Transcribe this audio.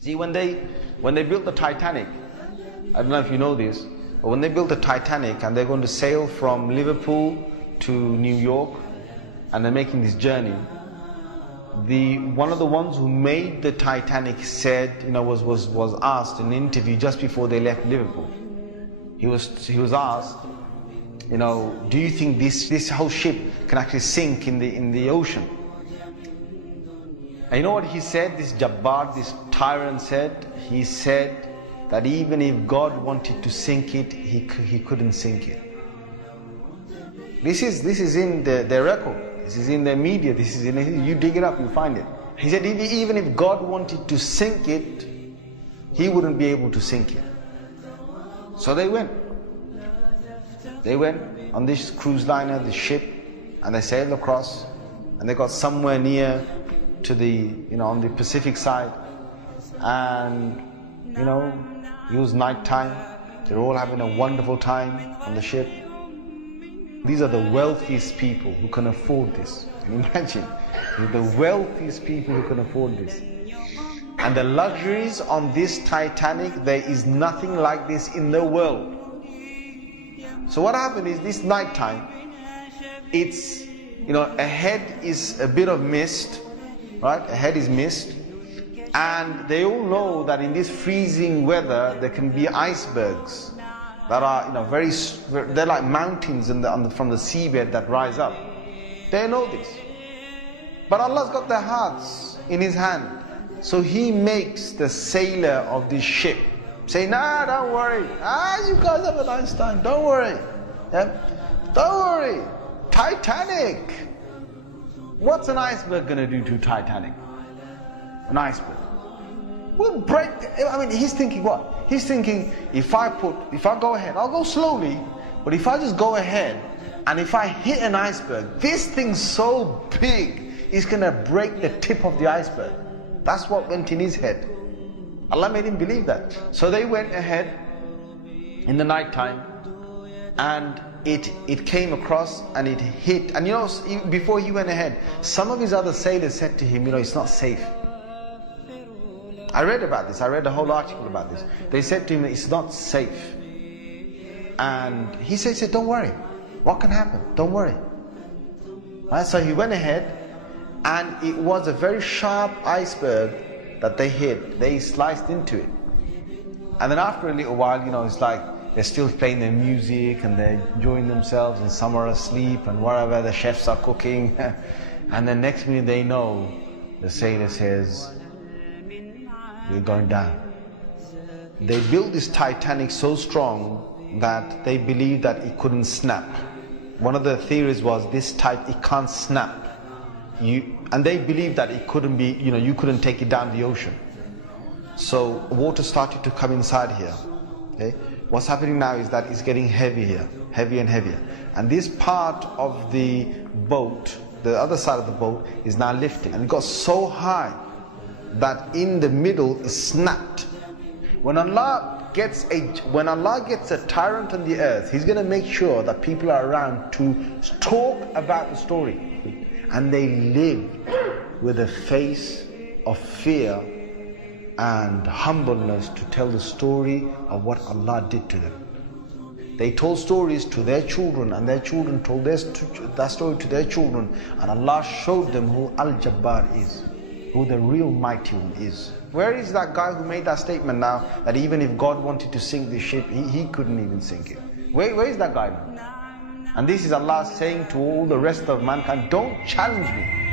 See, when they built the Titanic, I don't know if you know this, but when they built the Titanic and they're going to sail from Liverpool to New York, and they're making this journey, one of the ones who made the Titanic said, was asked in an interview just before they left Liverpool. He was asked, do you think this whole ship can actually sink in the ocean? And you know what he said? This Jabbar, this tyrant said. He said that even if God wanted to sink it, he couldn't sink it. This is in their record. This is in their media. This is you dig it up, you find it. He said even if God wanted to sink it, he wouldn't be able to sink it. So they went. They went on this cruise liner, this ship, and they sailed across, and they got somewhere near to on the Pacific side, and it was night time. They're all having a wonderful time on the ship. These are the wealthiest people who can afford this. Can you imagine? They're the wealthiest people who can afford this. And the luxuries on this Titanic, there is nothing like this in the world. So what happened is, this night time, it's, ahead is a bit of mist, right? Ahead is mist. And they all know that in this freezing weather, there can be icebergs that are, they're like mountains from the seabed that rise up. They know this. But Allah's got their hearts in His hand. So He makes the sailor of this ship say, nah, don't worry. You guys have a nice time. Don't worry. Yeah? Don't worry. Titanic. What's an iceberg going to do to Titanic? An iceberg. We'll break. He's thinking what? He's thinking, if I go ahead, I'll go slowly, but if I just go ahead, and if I hit an iceberg, this thing's so big, it's going to break the tip of the iceberg. That's what went in his head. Allah made him believe that. So they went ahead in the night time, and it came across and it hit. And before he went ahead, some of his other sailors said to him, it's not safe. I read about this. I read a whole article about this. They said to him, it's not safe. And he said, don't worry. What can happen? Don't worry. Right? So he went ahead, and it was a very sharp iceberg that they hit. They sliced into it. And then after a little while, it's like they're still playing their music and they're enjoying themselves, and some are asleep and wherever the chefs are cooking. And then next minute they know, the sailor says, we're going down. They built this Titanic so strong that they believed that it couldn't snap. One of the theories was it can't snap. And they believed that it couldn't be, you couldn't take it down the ocean. So water started to come inside here. Okay? What's happening now is that it's getting heavier and heavier. And this part of the boat, the other side of the boat, is now lifting. And it got so high that in the middle is snapped. When Allah gets a tyrant on the earth, He's going to make sure that people are around to talk about the story. And they lived with a face of fear and humbleness to tell the story of what Allah did to them. They told stories to their children, and their children told that story to their children, and Allah showed them who Al-Jabbar is, who the real mighty one is. Where is that guy who made that statement now, that even if God wanted to sink this ship, he couldn't even sink it? Where is that guy now? And this is Allah saying to all the rest of mankind, don't challenge me.